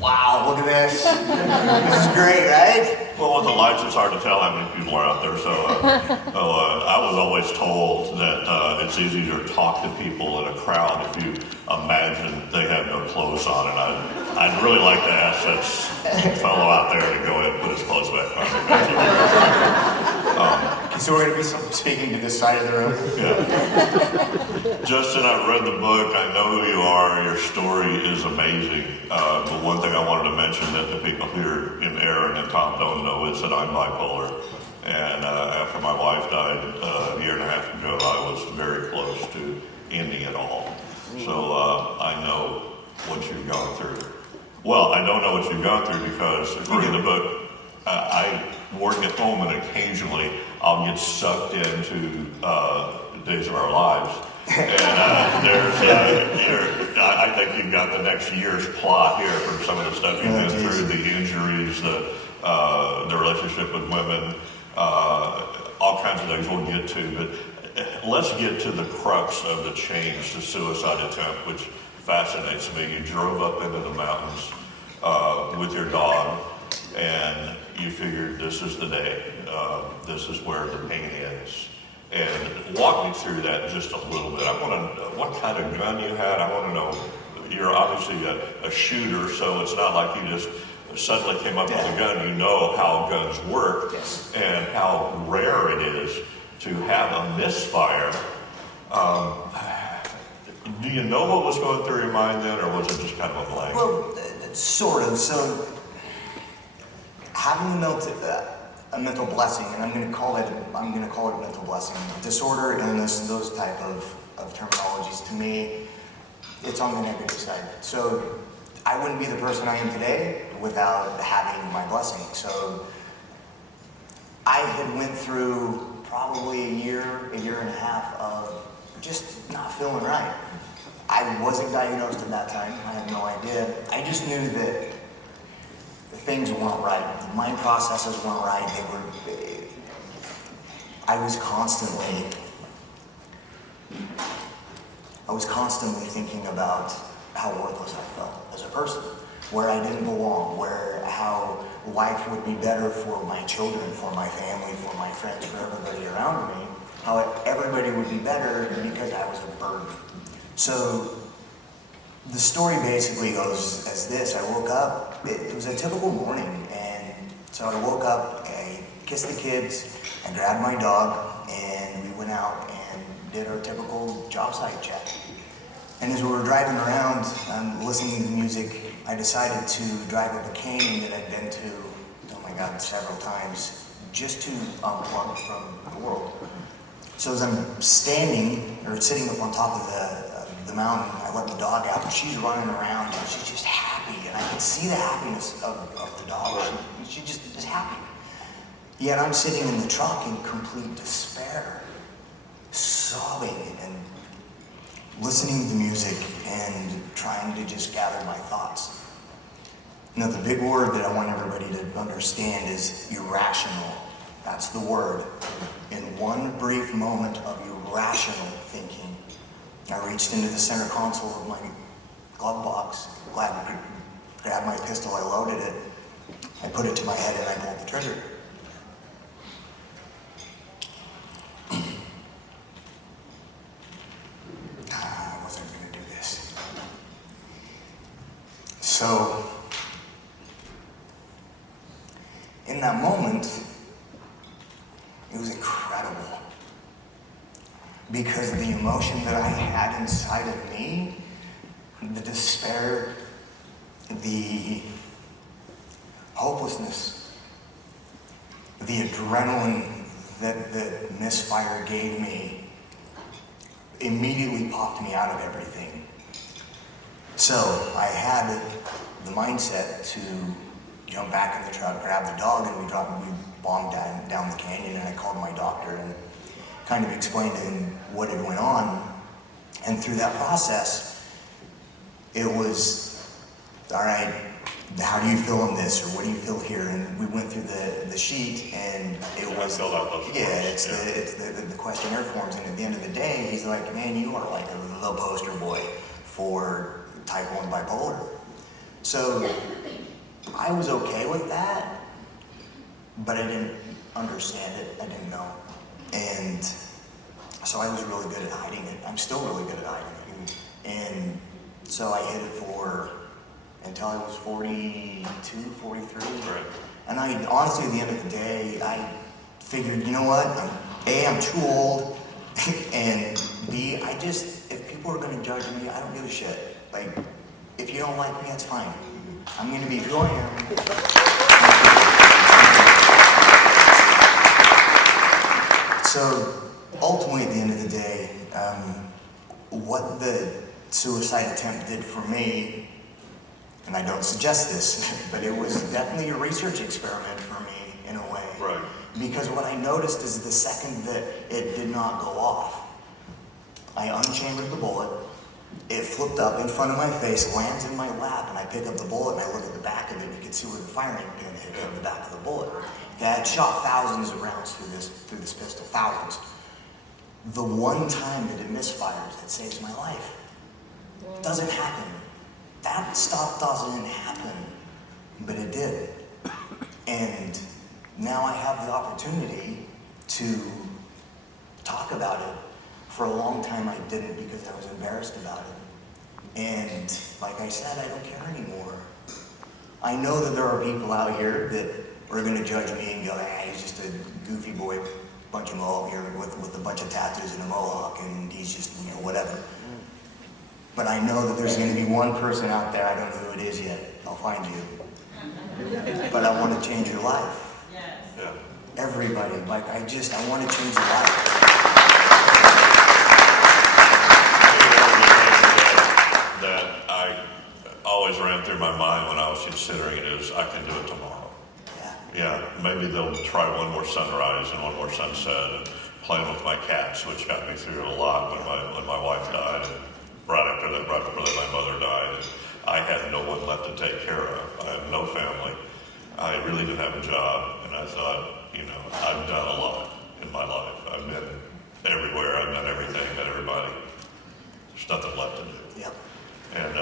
Wow, look at this. This is great, right? Well, with the lights, it's hard to tell how many people are out there. So I was always told that it's easier to talk to people in a crowd if you imagine they have no clothes on. And I'd really like to ask that fellow out there to go ahead and put his clothes back on. So we're going to be speaking to this side of the room. Yeah. Justin, I've read the book. I know who you are. Your story is amazing. But one thing I wanted to mention that the people here in Aaron and Tom don't know is that I'm bipolar. And after my wife died a year and a half ago, I was very close to ending it all. So I know what you've gone through. Well, I don't know what you've gone through because reading the book, I work at home and occasionally I'll get sucked into Days of Our Lives. And I think you've got the next year's plot here from some of the stuff you've been through, the injuries, the relationship with women, all kinds of things we'll get to. But let's get to the crux of the change, the suicide attempt, which fascinates me. You drove up into the mountains with your dog, and you figured this is the day. This is where the pain ends. And walk me through that just a little bit. I want to know what kind of gun you had. I want to know, you're obviously a shooter, so it's not like you just suddenly came up with a gun. You know how guns work and how rare it is to have a misfire. Do you know what was going through your mind then, or was it just kind of a blank? Well, sort of. So having a mental blessing, and I'm going to call it a mental blessing. Disorder, illness, those type of terminologies, to me, it's on the negative side. So I wouldn't be the person I am today without having my blessing. So I had went through probably a year and a half of just not feeling right. I wasn't diagnosed at that time. I had no idea. I just knew that things weren't right. The mind processes weren't right. I was constantly thinking about how worthless I felt as a person, where I didn't belong, how life would be better for my children, for my family, for my friends, for everybody around me, how everybody would be better because I was a burden. So the story basically goes as this. I woke up, it was a typical morning, and so I woke up, I kissed the kids, I grabbed my dog, and we went out and did our typical job site check. And as we were driving around, listening to music, I decided to drive up a canyon that I'd been to, oh my God, several times, just to unplug from the world. So as I'm sitting up on top of the mountain, I let the dog out, and she's running around, and she's just happy, and I can see the happiness of the dog. She just is happy. Yet I'm sitting in the truck in complete despair, sobbing and listening to music and trying to just gather my thoughts. Now, the big word that I want everybody to understand is irrational. That's the word. In one brief moment of irrational thinking, I reached into the center console of my glove box, grabbed my pistol, I loaded it, I put it to my head, and I pulled the trigger. I wasn't going to do this. So, in that moment, it was incredible. Because the emotion that I had inside of me, the despair, the hopelessness, the adrenaline that the misfire gave me, immediately popped me out of everything. So I had the mindset to jump back in the truck, grab the dog, and we bombed down the canyon, and I called my doctor and kind of explained to him what had went on. And through that process, it was, all right, how do you feel on this, or what do you feel here? And we went through the sheet, and it was, it's the questionnaire forms, and at the end of the day, he's like, man, you are like the poster boy for type 1 bipolar. So I was okay with that, but I didn't understand it. I didn't know. And so I was really good at hiding it. I'm still really good at hiding it. And so I hid it for until I was 42, 43. Right. And I honestly, at the end of the day, I figured, you know what? I'm too old, and B, if people are gonna judge me, I don't give a shit. Like, if you don't like me, that's fine. I'm gonna be who I am. So, ultimately, at the end of the day, what the suicide attempt did for me, and I don't suggest this, but it was definitely a research experiment for me in a way. Right. Because what I noticed is the second that it did not go off, I unchambered the bullet, it flipped up in front of my face, lands in my lap, and I pick up the bullet and I look at the back of it, and you can see where the firing pin hit on the back of the bullet. That had shot thousands of rounds through this pistol, thousands. The one time that it misfires, it saves my life. It doesn't happen. That stuff doesn't happen, but it did. And now I have the opportunity to talk about it. For a long time I didn't because I was embarrassed about it. And like I said, I don't care anymore. I know that there are people out here that are going to judge me and go, he's just a goofy boy, bunch of mohawk here with a bunch of tattoos and a mohawk, and he's just, whatever. But I know that there's going to be one person out there, I don't know who it is yet, I'll find you. But I want to change your life. Yeah. Everybody, I want to change your life. That I always ran through my mind when I was considering it is, I can do it tomorrow. Yeah, maybe they'll try one more sunrise and one more sunset, and playing with my cats, which got me through it a lot when my wife died, and right after that my mother died, and I had no one left to take care of. I had no family. I really didn't have a job, and I thought, I've done a lot in my life. I've been everywhere. I've done everything, met everybody. There's nothing left to do. Yep. And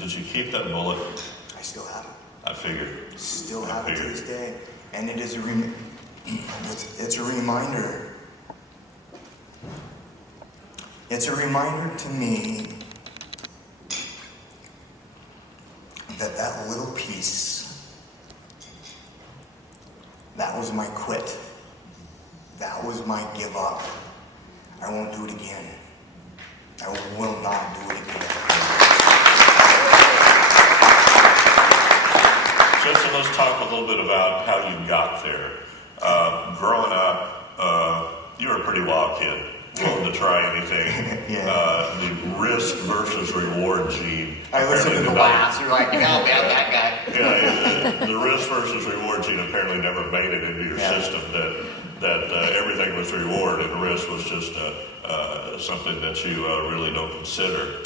did you keep that bullet? I still have it. I figured. Still have it to this day. And it is it's a reminder. It's a reminder to me that little piece, that was my quit. That was my give up. I won't do it again. I will not do it again. So let's talk a little bit about how you got there. Growing up, you were a pretty wild kid, willing to try anything. Yeah. The risk versus reward gene. I listened to the laughs. You're like, no, man, that guy. Yeah, the risk versus reward gene apparently never made it into your system. That everything was reward and risk was just something that you really don't consider.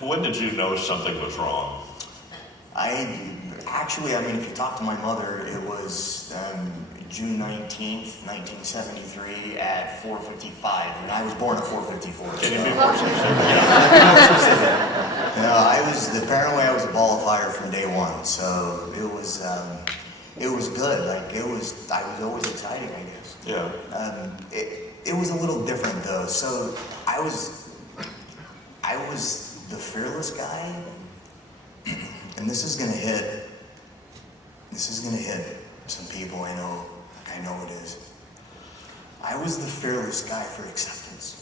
When did you know something was wrong? If you talk to my mother, it was June 19th, 1973 at 4:55, and I was born at 4:54. Can you be more specific? Apparently I was a ball of fire from day one, so it was good. I was always exciting, I guess. Yeah. It was a little different though. So I was the fearless guy, and this is gonna hit some people. I know it is. I was the fearless guy for acceptance.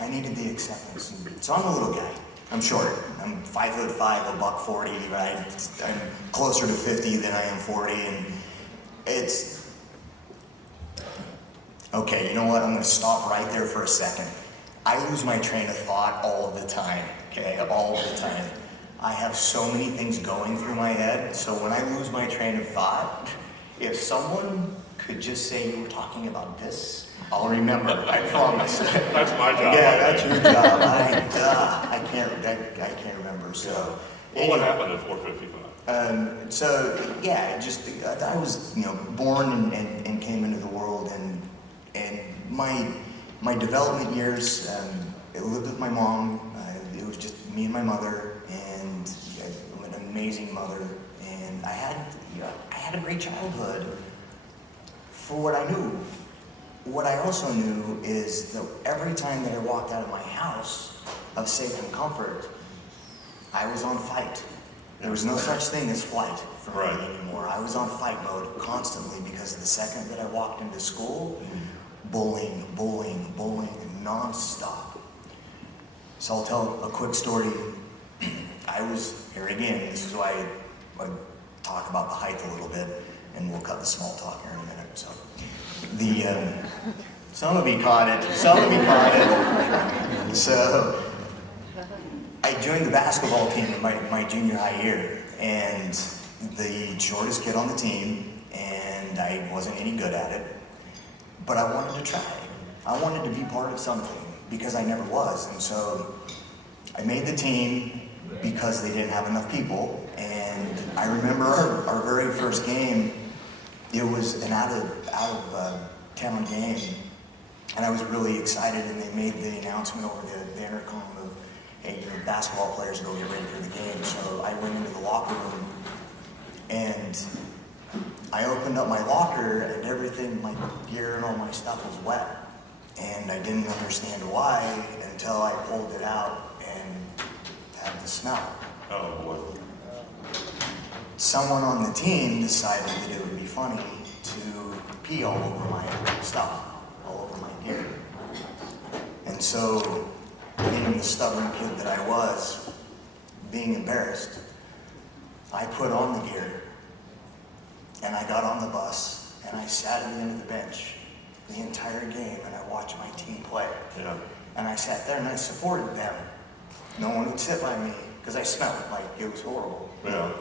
I needed the acceptance. So I'm a little guy. I'm short. I'm 5'5", $140, right? I'm closer to 50 than I am 40, and it's okay. You know what? I'm going to stop right there for a second. I lose my train of thought all of the time. Okay, all of the time. I have so many things going through my head. So when I lose my train of thought, if someone could just say you were talking about this, I'll remember. I promise. That's my job. Yeah, that's your job. I can't remember. So, well, what happened at 4:55? I was, born and came into the world, and my development years, I lived with my mom. It was just me and my mother, and I'm an amazing mother, and I had a great childhood for what I knew. What I also knew is that every time that I walked out of my house of safe and comfort, I was on fight. There was no such thing as flight for me anymore. I was on fight mode constantly, because the second that I walked into school, bullying, nonstop. So I'll tell a quick story. I was, here again, this is why I talk about the height a little bit, and we'll cut the small talk here in a minute. So, some of you caught it. So, I joined the basketball team in my junior high year, and the shortest kid on the team, and I wasn't any good at it, but I wanted to try. I wanted to be part of something, because I never was, and so I made the team because they didn't have enough people. And I remember our very first game. It was an out of town game, and I was really excited. And they made the announcement over the intercom of, hey, basketball players, go get ready for the game. So I went into the locker room, and I opened up my locker, and everything, my gear and all my stuff was wet. And I didn't understand why until I pulled it out and had the smell. Oh boy. Someone on the team decided that it would be funny to pee all over my stuff, all over my gear. And so, being the stubborn kid that I was, being embarrassed, I put on the gear, and I got on the bus, and I sat at the end of the bench the entire game, and I watched my team play. Yeah. And I sat there and I supported them. No one would sit by me, because I smelled like it was horrible. Yeah.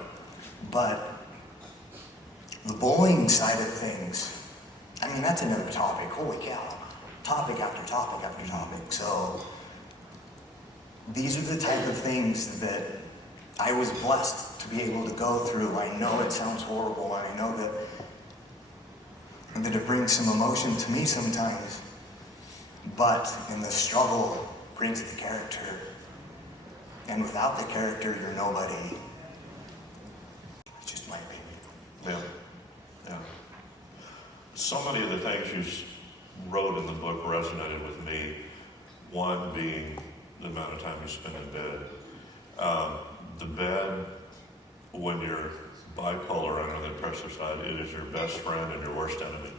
But the bullying side of things, I mean, that's another topic. Holy cow. Topic after topic after topic. So these are the type of things that I was blessed to be able to go through. I know it sounds horrible, and I know that it brings some emotion to me sometimes. But in the struggle brings the character. And without the character, you're nobody. It's just my opinion. Yeah. Yeah. So many of the things you wrote in the book resonated with me. One being the amount of time you spend in bed. The bed, when you're bipolar and on the depressive side, it is your best friend and your worst enemy.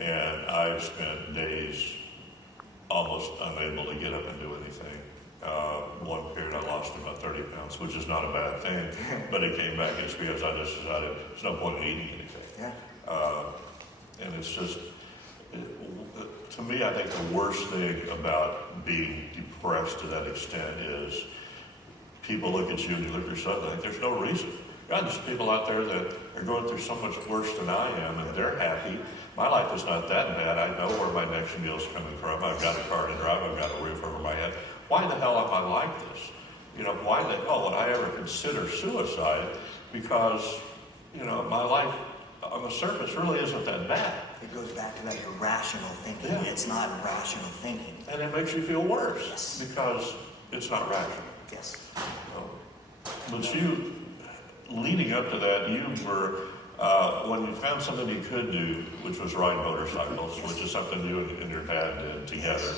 And I've spent days almost unable to get up and do anything. One period I lost about 30 pounds, which is not a bad thing, but it came back just because I just decided there's no point in eating anything. Yeah. And it's just, to me, I think the worst thing about being depressed to that extent is people look at you and you look at yourself and think there's no reason. God, there's people out there that are going through so much worse than I am, and they're happy. My life is not that bad. I know where my next meal's coming from. I've got a car to drive. I've got a roof over my head. Why the hell am I like this? Why the hell would I ever consider suicide? Because, my life on the surface really isn't that bad. It goes back to that irrational thinking. Yeah. It's not rational thinking. And it makes you feel worse. Yes. Because it's not rational. Yes. But you, leading up to that, you were, when you found something you could do, which was ride motorcycles, which is something you and your dad did together,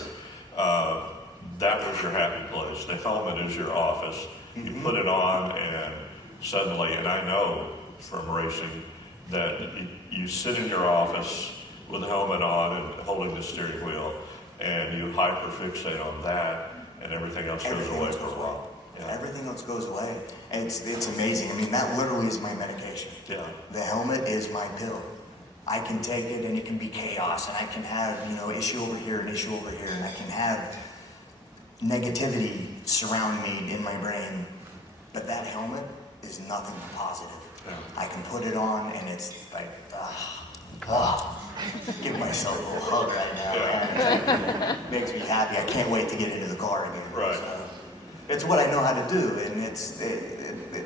that was your happy place. The helmet is your office. You put it on, and suddenly, and I know from racing, that you sit in your office with the helmet on and holding the steering wheel, and you hyperfixate on that, and everything else goes away for a while. Yeah. Everything else goes away. And it's amazing. I mean, that literally is my medication. Yeah. The helmet is my pill. I can take it, and it can be chaos, and I can have, issue over here and issue over here, and I can have negativity surround me in my brain. But that helmet is nothing but positive. Yeah. I can put it on, and it's like, give myself a little hug right now. Yeah. It makes me happy. I can't wait to get into the car again. Right. So, it's what I know how to do, and it's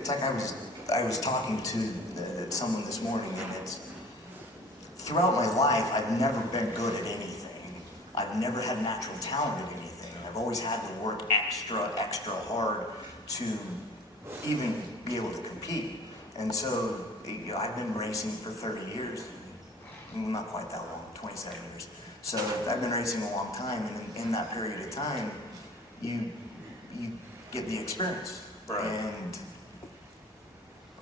like I was talking to someone this morning, and it's throughout my life I've never been good at anything. I've never had natural talent at anything. I've always had to work extra hard to even be able to compete. And so, I've been racing for 30 years. Well, not quite that long, 27 years. So I've been racing a long time, and in that period of time, you get the experience. Right. And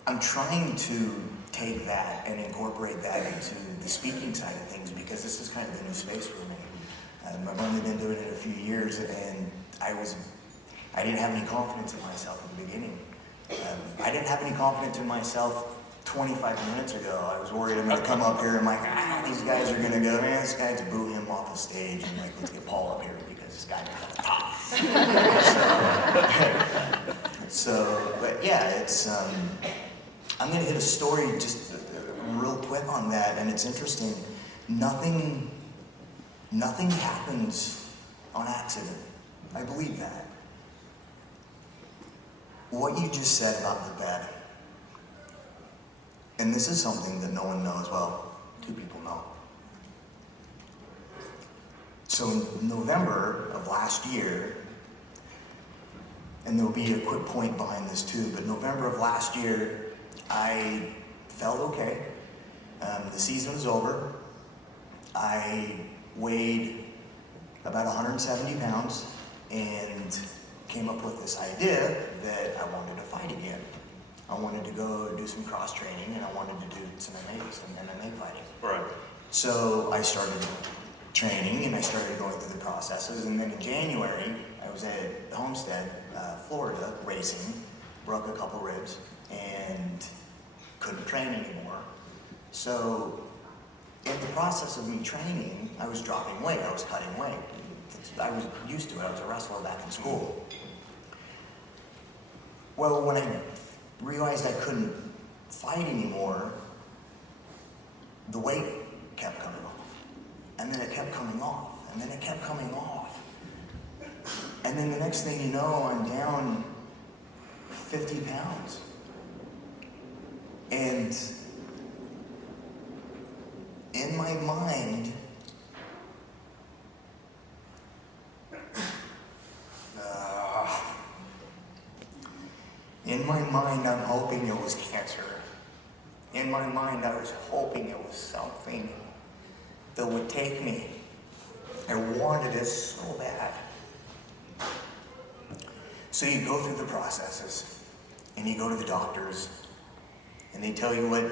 I'm trying to take that and incorporate that into the speaking side of things, because this is kind of the new space for me. I've only been doing it a few years, and I didn't have any confidence in myself at the beginning. I didn't have any confidence in myself 25 minutes ago. I was worried I'm going to come up here and like, these guys are going to go, man, this guy's boo him off the stage, and like, let's get Paul up here because this guy's at the top. But yeah, it's, I'm going to hit a story just real quick on that, and it's interesting. Nothing happens on accident. I believe that. What you just said about the bed, and this is something that no one knows, well, two people know. So in November of last year, and there'll be a quick point behind this too, but November of last year, I felt okay. The season was over. I weighed about 170 pounds and came up with this idea that I wanted to fight again. I wanted to go do some cross training, and I wanted to do some MMA fighting. Right. So I started training, and I started going through the processes, and then in January, I was at Homestead, Florida, racing, broke a couple ribs, and couldn't train anymore. So in the process of me training, I was dropping weight, I was cutting weight. I was used to it, I was a wrestler back in school. Well, when I realized I couldn't fight anymore, the weight kept coming off. And then it kept coming off. And then it kept coming off. And then the next thing you know, I'm down 50 pounds. And in my mind, I'm hoping it was cancer. In my mind, I was hoping it was something that would take me. I wanted it so bad. So you go through the processes, and you go to the doctors, and they tell you what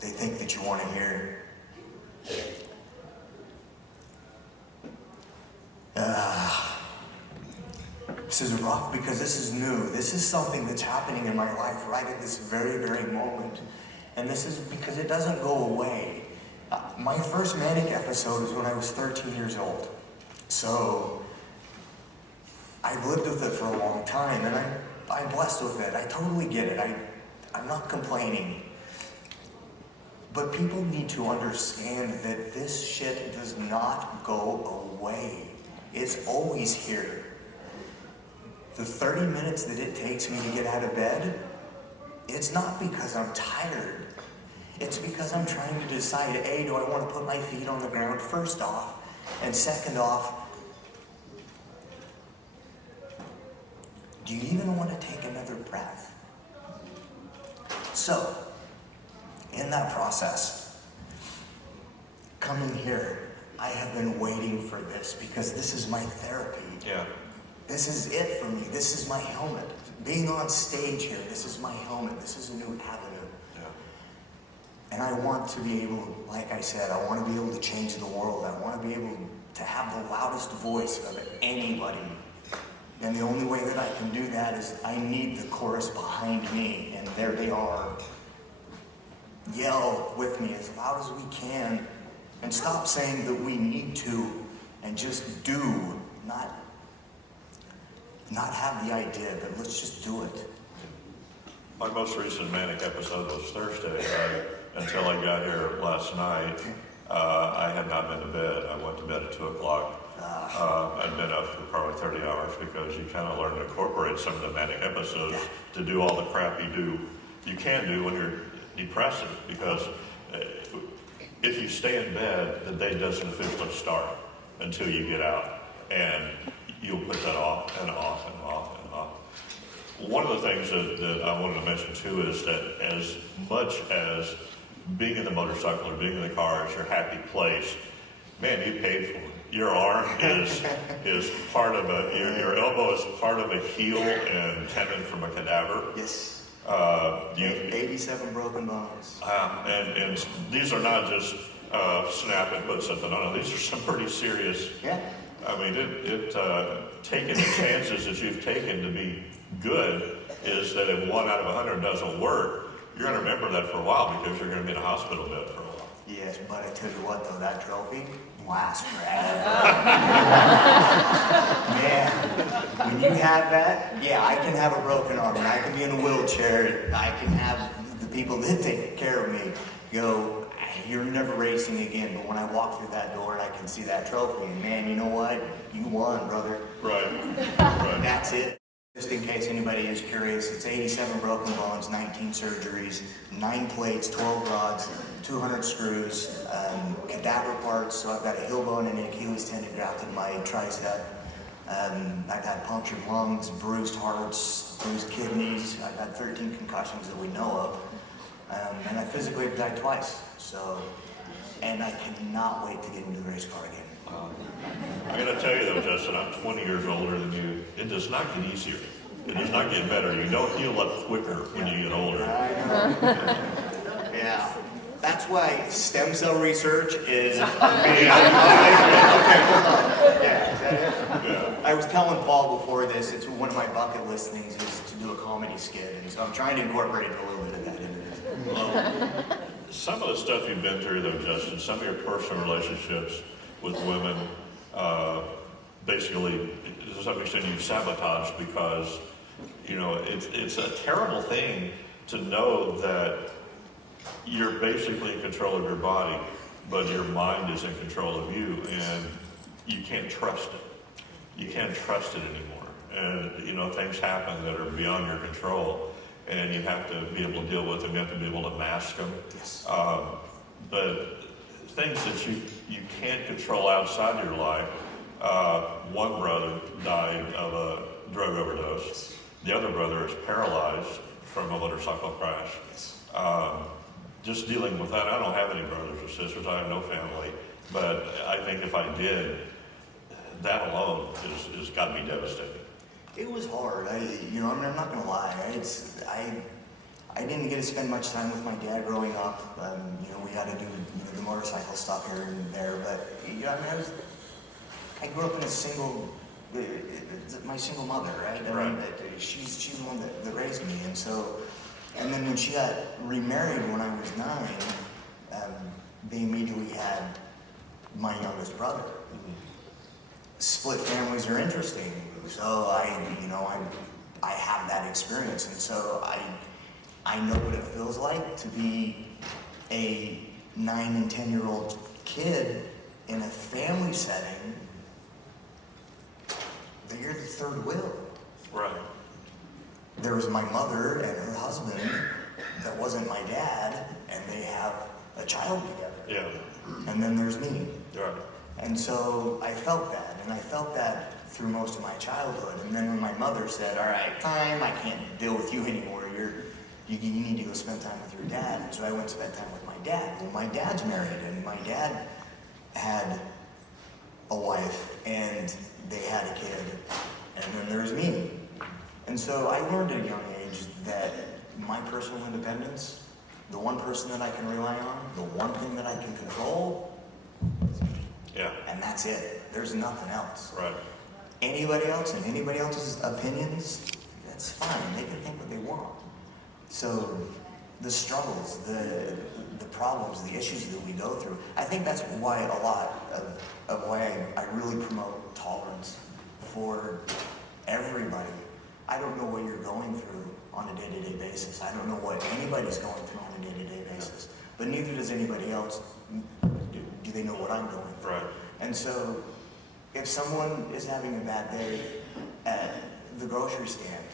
they think that you want to hear. This is rough because this is new. This is something that's happening in my life right at this very, very moment. And this is because it doesn't go away. My first manic episode was when I was 13 years old. So I've lived with it for a long time, and I'm blessed with it. I totally get it. I'm not complaining. But people need to understand that this shit does not go away. It's always here. The 30 minutes that it takes me to get out of bed, it's not because I'm tired. It's because I'm trying to decide, A, do I want to put my feet on the ground first off? And second off, do you even want to take another breath? So, in that process, coming here, I have been waiting for this because this is my therapy. Yeah. This is it for me. This is my helmet. Being on stage here, this is my helmet. This is a new avenue. Yeah. And I want to be able, like I said, I want to be able to change the world. I want to be able to have the loudest voice of anybody. And the only way that I can do that is I need the chorus behind me. And there they are. Yell with me as loud as we can. And stop saying that we need to. And just do. Not have the idea, but let's just do it. My most recent manic episode was Thursday. Until I got here last night, I had not been to bed. I went to bed at 2 o'clock. I'd been up for probably 30 hours because you kind of learn to incorporate some of the manic episodes to do all the crap you can do when you're depressive. Because if you stay in bed, the day doesn't officially start until you get out. And you'll put that off and off and off and off. one of the things that I wanted to mention too is that as much as being in the motorcycle or being in the car is your happy place, man, you paid for it. Your arm is part of your elbow is part of a heel and tendon from a cadaver. Yes. 87 broken bones. And these are not just snap and put something on. These are some pretty serious. Yeah. I mean, taking the chances that you've taken to be good is that if 1 out of 100 doesn't work, you're going to remember that for a while because you're going to be in a hospital bed for a while. Yes, but I tell you what, though, that trophy lasts forever. Man, when you have that, yeah, I can have a broken arm, and I can be in a wheelchair, I can have the people that take care of me go, you're never racing again, but when I walk through that door and I can see that trophy, and man, you know what? You won, brother. Right. That's it. Just in case anybody is curious, it's 87 broken bones, 19 surgeries, 9 plates, 12 rods, 200 screws, cadaver parts. So I've got a heel bone and an Achilles tendon grafted in my tricep. I've had punctured lungs, bruised hearts, bruised kidneys. I've had 13 concussions that we know of. And I physically have died twice. So, and I cannot wait to get into the race car again. I got to tell you though, Justin, I'm 20 years older than you. It does not get easier. It does not get better. You don't heal up quicker when you get older. I know. Yeah. That's why stem cell research is amazing. Okay, hold on. Yeah, is that it? Yeah. I was telling Paul before this, it's one of my bucket list things is to do a comedy skit, and so I'm trying to incorporate a little bit of that into this. Some of the stuff you've been through though, Justin, some of your personal relationships with women, basically, to some extent you've sabotaged because, you know, it's a terrible thing to know that you're basically in control of your body, but your mind is in control of you, and you can't trust it. You can't trust it anymore. And, you know, things happen that are beyond your control, and you have to be able to deal with them. You have to be able to mask them. Yes. But things that you can't control outside your life. One brother died of a drug overdose. The other brother is paralyzed from a motorcycle crash. Yes. Just dealing with that, I don't have any brothers or sisters. I have no family. But I think if I did, that alone is got to be devastating. It was hard. I'm not going to lie. I didn't get to spend much time with my dad growing up. We had to do the motorcycle stuff here and there. But I grew up in my single mother, right? I mean, she's the one that raised me, and then when she got remarried when I was 9, they immediately had my youngest brother. Split families are interesting, so I have that experience, and so I know what it feels like to be a 9 and 10-year-old kid in a family setting that you're the third wheel. Right. There was my mother and her husband that wasn't my dad, and they have a child together. Yeah. And then there's me. Right. And so I felt that, and I felt that through most of my childhood. And then when my mother said, all right, fine, I can't deal with you anymore, you need to go spend time with your dad. And so I went and spent time with my dad. Well, my dad's married, and my dad had a wife, and they had a kid, and then there's me. And so I learned at a young age that my personal independence, the one person that I can rely on, the one thing that I can control, Yeah. and that's it. There's nothing else. Right. Anybody else and anybody else's opinions, that's fine. They can think what they want. So the struggles, the problems, the issues that we go through, I think that's why a lot of why I really promote tolerance for everybody. I don't know what you're going through on a day-to-day basis. I don't know what anybody's going through on a day-to-day basis. But neither does anybody else. Do they know what I'm going through? Right. And so if someone is having a bad day at the grocery stand,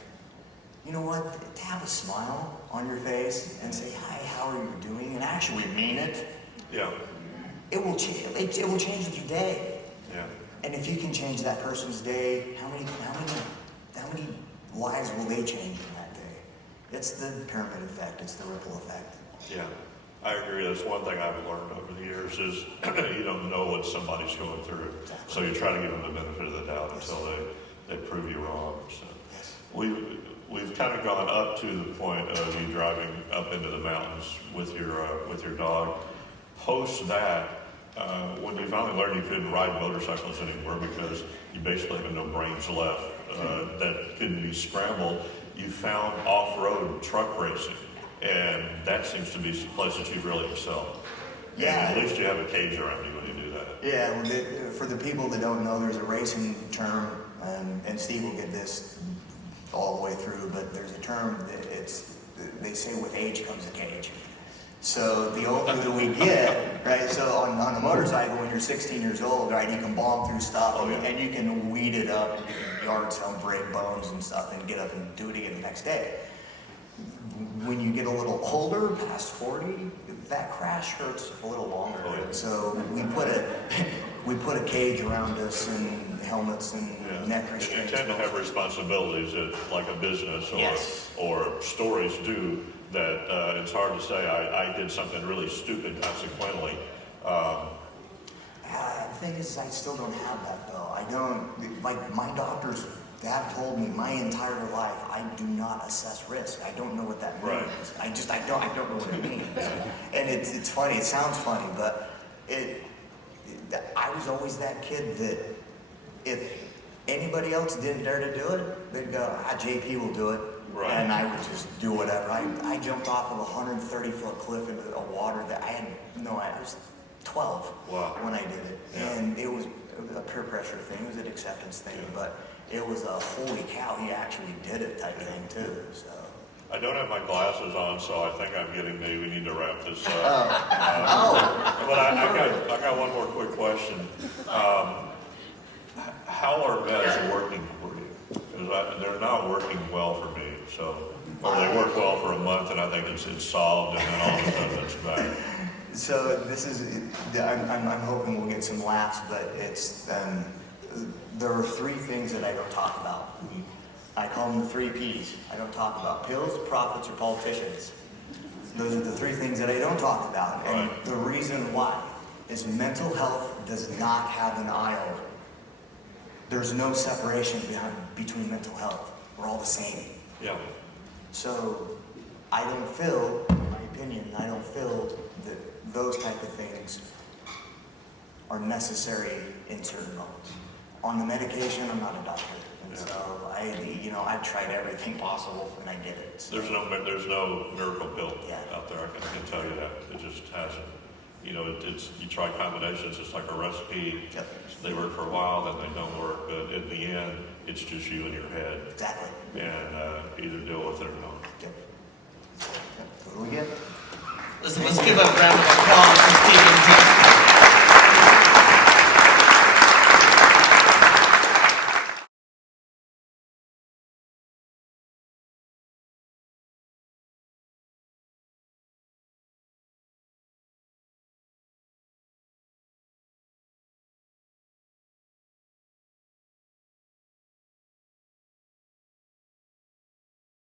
you know what? To have a smile on your face and say, hi, how are you doing? And actually mean it. Yeah. It will change your day. Yeah. And if you can change that person's day, how many lives will they change in that day? It's the pyramid effect. It's the ripple effect. Yeah, I agree. That's one thing I've learned over the years is you don't know what somebody's going through. Exactly. So you try to give them the benefit of the doubt until they prove you wrong. So Yes. we've kind of gone up to the point of you driving up into the mountains with your dog. Post that, when you finally learned you couldn't ride motorcycles anymore because you basically had no brains left that couldn't be scrambled, you found off-road truck racing, and that seems to be some place that you've really excelled. Yeah. And at least you have a cage around you when you do that. Yeah, well, for the people that don't know, there's a racing term, and Steve will get this all the way through, but there's a term that they say with age comes a cage. So the older that we get, right, so on a motorcycle, when you're 16 years old, right, you can bomb through stuff, and you can weed it up, and you can yard sale, break bones and stuff, and get up and do it again the next day. When you get a little older, past 40, that crash hurts a little longer. Oh, yeah. So we put a cage around us and helmets and neck restraints. You tend to have responsibilities that, like a business or stories do, that it's hard to say I did something really stupid consequently. The thing is, I still don't have that though. I don't, like my doctors have told me my entire life, I do not assess risk. I don't know what that means. Right. I don't know what it means. And it's funny, it sounds funny, but I was always that kid that if anybody else didn't dare to do it, they'd go, JP will do it. Right. And I would just do whatever. I jumped off of a 130-foot cliff into a water that I was 12 when I did it. Yeah. And it was a peer pressure thing, it was an acceptance thing, but it was a holy cow, he actually did it type thing too. So I don't have my glasses on, so I think I'm getting maybe we need to wrap this up. But I got one more quick question. How are meds working for you? Because they're not working well for me. So, or they work well for a month, and I think it's solved, and then all of a sudden it's back. So this is, I'm hoping we'll get some laughs, but it's, there are three things that I don't talk about. I call them the 3 Ps. I don't talk about pills, profits, or politicians. Those are the three things that I don't talk about. And the reason why is mental health does not have an aisle. There's no separation between mental health. We're all the same. Yeah. So I don't feel, in my opinion, I don't feel that those type of things are necessary in certain moments. On the medication, I'm not a doctor. And so I've tried everything possible and I did it. So. There's no miracle pill out there. I can tell you that. It just hasn't. You try combinations. It's like a recipe. Yep. They work for a while, then they don't work. But in the end, it's just you in your head. Exactly. And either deal with it or not. Yep. What do we get? Listen, let's give a round of applause to Stephen.